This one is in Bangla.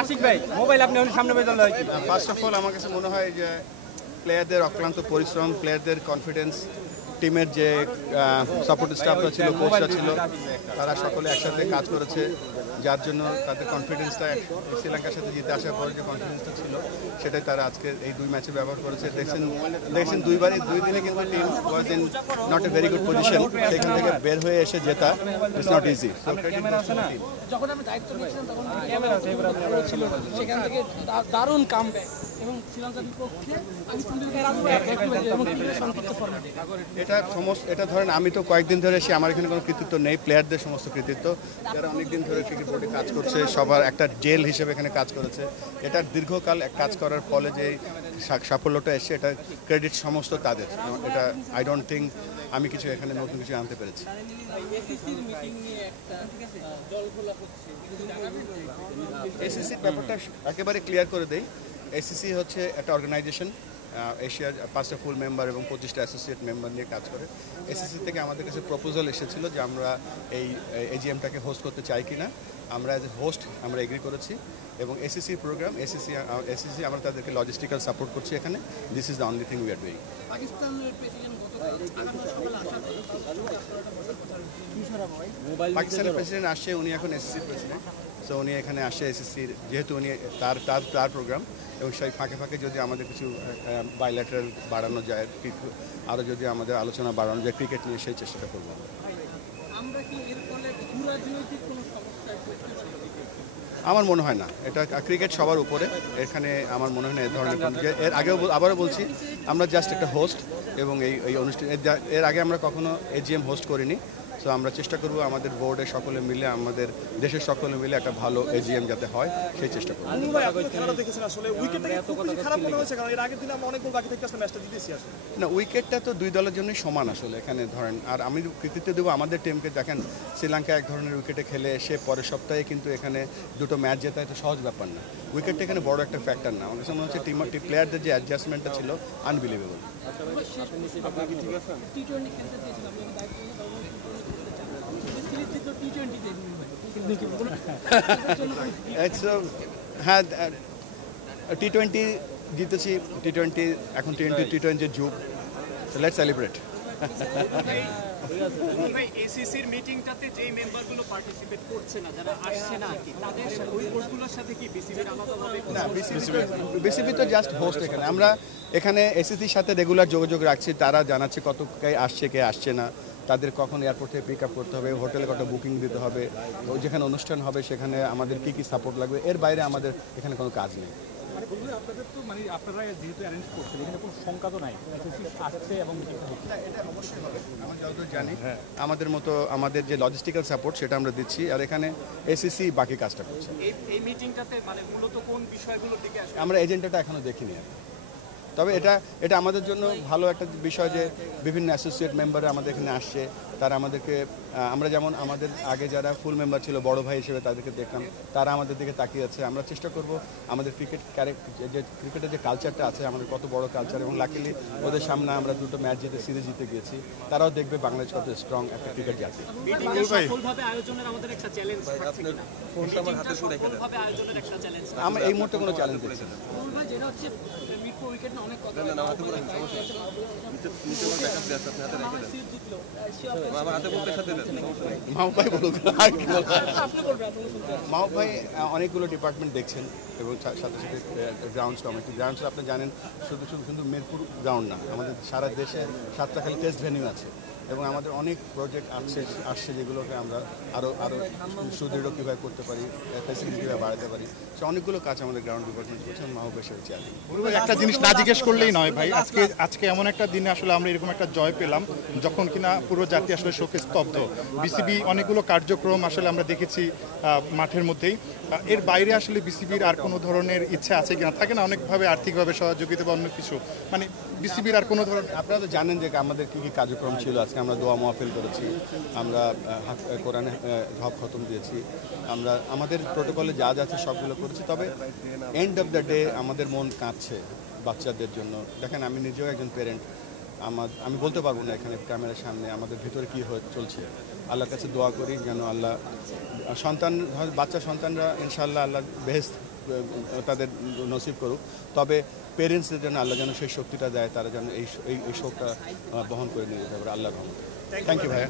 আশিক ভাই মোবাইল আপনি সামনে পেয়ে চলে। ফার্স্ট অফ অল আমার কাছে মনে হয় যে প্লেয়ারদের অক্লান্ত পরিশ্রম, প্লেয়ারদের কনফিডেন্স, টিমের যে সাপোর্ট স্টাফরা ছিল, কোচরা ছিল, তারা সকলে একসাথে কাজ করেছে, যার জন্য তাদের কনফিডেন্সটা শ্রীলঙ্কার সাথে জিতে আসার পর যে কনফিডেন্সটা ছিল সেটাই তারা আজকে এই 2 ম্যাচে ব্যবহার করেছে। দেখছেন দুইবারই 2 দিনে কিন্তু team was in not a very good position, সেখান থেকে বের হয়ে এসে জেতা ইটস নট ইজি। যখন আমি দায়িত্ব নিয়েছিলাম তখন ছিল সেখান থেকে দারুণ কামব্যাক এবং শ্রীলঙ্কার বিপক্ষে এটা ধরেন আমি তো কয়েকদিন ধরে এসে আমার এখানে কোনো কৃতিত্ব নেই, প্লেয়ারদের সমস্ত কৃতিত্ব, যারা অনেকদিন ধরে ক্রিকেট বোর্ডে কাজ করছে, সবার একটা জেল হিসেবে এখানে কাজ করেছে। এটা দীর্ঘকাল কাজ করার ফলে যে সাফল্যটা এসে এটা ক্রেডিট সমস্ত তাদের। এটা আই ডোন্ট থিঙ্ক আমি কিছু এখানে নতুন কিছু আনতে পেরেছি। এসিসির ব্যাপারটা একেবারে ক্লিয়ার করে দেই। এসিসি হচ্ছে একটা অর্গানাইজেশন, এশিয়ার 5টা ফুল মেম্বার এবং 25টা অ্যাসোসিয়েট মেম্বার নিয়ে কাজ করে। এসিসি থেকে আমাদের কাছে প্রপোজাল এসেছিল যে আমরা এই এজিএমটাকে হোস্ট করতে চাই কিনা। আমরা অ্যাজ এ হোস্ট আমরা এগ্রি করেছি এবং এসিসি প্রোগ্রাম এসিসি আমরা তাদেরকে লজিস্টিক্যাল সাপোর্ট করছি এখানে। This is the only thing we are doing. পাকিস্তানের প্রেসিডেন্ট আসছে, উনি এখন এসিসির প্রেসিডেন্ট, সো উনি এখানে আসছে এসিসির, যেহেতু উনি তার প্রোগ্রাম, এবং সেই ফাঁকে ফাঁকে যদি আমাদের কিছু বাইল্যাটারাল বাড়ানো যায়, আরও যদি আমাদের আলোচনা বাড়ানো যায় ক্রিকেট নিয়ে, সেই চেষ্টাটা করবো। আমার মনে হয় না, এটা ক্রিকেট সবার উপরে, এখানে আমার মনে হয় না এ ধরনের। এর আগেও আবারও বলছি, আমরা জাস্ট একটা হোস্ট এবং এই অনুষ্ঠান, এর আগে আমরা কখনো এজিএম হোস্ট করিনি। সো আমরা চেষ্টা করব আমাদের বোর্ডের সকলে মিলে, আমাদের দেশের সকলে মিলে একটা ভালো এজিএম যাতে হয় সেই চেষ্টা করব। না, উইকেটটা তো 2 দলের জন্যই সমান আসলে এখানে ধরেন। আর আমি কৃতিত্ব দেবো আমাদের টিমকে। দেখেন শ্রীলঙ্কা এক ধরনের উইকেটে খেলে এসে পরের সপ্তাহে কিন্তু এখানে 2টো ম্যাচ জেতা এটা সহজ ব্যাপার না। উইকেটটা এখানে বড় একটা ফ্যাক্টর না। আমার কাছে মনে হচ্ছে প্লেয়ারদের যে অ্যাডজাস্টমেন্টটা ছিল আনবিলিভেবল। হ্যাঁ, টি-20 জিতেছি, টি-20 এখন টি-20 যুগ, লেটস সেলিব্রেট। এসিসির মিটিংটাতে যেই মেম্বারগুলো পার্টিসিপেট করছে না, যারা আসছে না আর কি, তাদের ওই বোর্ডগুলোর সাথে কি বিসিবির আলাদাভাবে? না, বিসিবি তো জাস্ট হোস্ট। এখানে আমরা এসিসির সাথে রেগুলার যোগাযোগ রাখছি, তারা জানাচ্ছে কত কে আসছে কে আসছে না, তাদের কখন এয়ারপোর্ট থেকে পিক আপ করতে হবে, হোটেলে কত বুকিং দিতে হবে, যেখানে অনুষ্ঠান হবে সেখানে আমাদের কী কী সাপোর্ট লাগবে, এর বাইরে আমাদের এখানে কোনো কাজ নেই। আপনাদের তো মানে আপনারা যেহেতু অ্যারেঞ্জ করছেন, এখানে কোনো শঙ্কা তো নাই আসছে এবং এটা অবশ্যই হবে। আমরা যতদূর জানি আমাদের মতো আমাদের যে লজিস্টিক্যাল সাপোর্ট সেটা আমরা দিচ্ছি, আর এখানে এসিসি বাকি কাজটা করছে। এই মিটিংটাতে মানে মূলত কোন বিষয়গুলোর দিকে আসবে? আমরা এজেন্ডাটা এখনো দেখিনি আর, তবে এটা আমাদের জন্য ভালো একটা বিষয় যে বিভিন্ন অ্যাসোসিয়েট মেম্বার আমাদের এখানে আসছে। তারা আমাদেরকে, আমরা যেমন আমাদের আগে যারা ফুল মেম্বার ছিল বড় ভাই হিসেবে তাদেরকে দেখলাম, তারা আমাদের দিকে তাকিয়ে আছে। আমরা চেষ্টা করব আমাদের ক্রিকেটের যে কালচারটা আছে, আমাদের কত বড় কালচার, এবং লাকিলি ওদের সামনে আমরা 2টো ম্যাচ জিতে সিরিজ জিতে গিয়েছি। তারাও দেখবে বাংলাদেশ কত স্ট্রং একটা ক্রিকেট জাতি। আমরা এই মুহূর্তে কোনো চ্যালেঞ্জ দেখছি না। মাহবুব ভাই অনেকগুলো ডিপার্টমেন্ট দেখছেন এবং সাথে সাথে গ্রাউন্ডস কমিটি। গ্রাউন্ডস আপনি জানেন শুধু মিরপুর গ্রাউন্ড না, আমাদের সারা দেশে 7টা খালি টেস্ট ভেন্যু আছে এবং আমাদের অনেক প্রজেক্ট আসছে যেগুলোকে আমরা আরও সুদৃঢ় কীভাবে করতে পারি, ফ্যাসিলিটি কীভাবে বাড়াতে পারি, সে অনেকগুলো কাজ আমাদের গ্রাউন্ড ডিপার্টমেন্ট করছেন। মাহবুব হিসেবে চেয়ারম্যান। একটা জিনিস না জিজ্ঞেস করলেই নয় ভাই, আজকে এমন একটা দিনে আসলে আমরা এরকম একটা জয় পেলাম যখন কিনা পুরো জাতি আসলে শোকে স্তব্ধ। বিসিবি অনেকগুলো কার্যক্রম আসলে আমরা দেখেছি মাঠের মধ্যেই, এর বাইরে আসলে বিসিবির আর কোনো ধরনের ইচ্ছা আছে কিনা? থাকে না অনেকভাবে আর্থিকভাবে সহযোগিতা বা অন্য কিছু, মানে বিসিবির আর কোনো ধরনের? আপনারা তো জানেন যে আমাদের কী কী কার্যক্রম ছিল। আজকে আমরা দোয়া মাহফিল করেছি, আমরা কোরআনে হক খতম দিয়েছি, আমরা আমাদের প্রোটোকলে যা যা আছে সবগুলো করেছি। তবে এন্ড অফ দ্য ডে আমাদের মন কাঁদছে বাচ্চাদের জন্য। দেখেন আমি নিজেও একজন প্যারেন্ট, আমি বলতে পারবো না এখানে ক্যামেরার সামনে আমাদের ভিতরে কী চলছে। আল্লাহর কাছে দোয়া করি যেন আল্লাহ বাচ্চা সন্তানরা ইনশাআল্লাহ আল্লাহ বেহেশত তাদের নসিব করুক, তবে পেরেন্টসদের জন্য আল্লাহ যেন সেই শক্তিটা দেয়, তারা যেন এই শোকটা বহন করে নিয়ে যেতে পারে আল্লাহর রহমতে। থ্যাংক ইউ ভাইয়া।